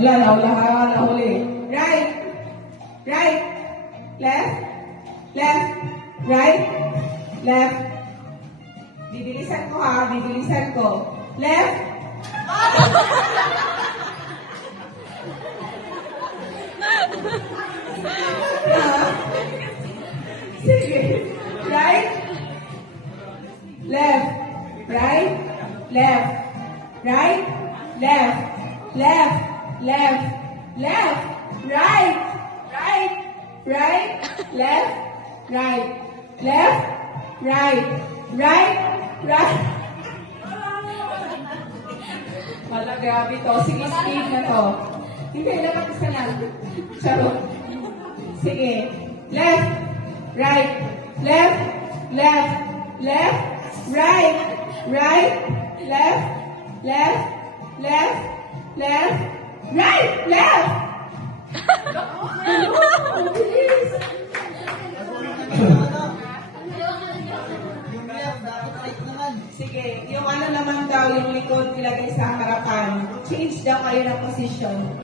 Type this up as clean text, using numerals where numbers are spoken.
Wala, nahuli. Right. Right. Left. Left. Right. Left. Bibilisan ko ha, bibilisan ko. Left. Sige. Right. Left. Right. Left. Right. Left. Left. Left. Left. Right. Right. Right. Left. Right. Left. Right. Right. Right. Wala, grabe to. Sige, speed na to. Hindi, dapat isa lang. Charot. Sige. Left. Right. Left. Left. Left. Right. Right. Left. Left. Left. Left. Right. Left. Bilis. Sige, yung ano naman daw, yung likod ilagay sa harapan. Change daw kayo ng position.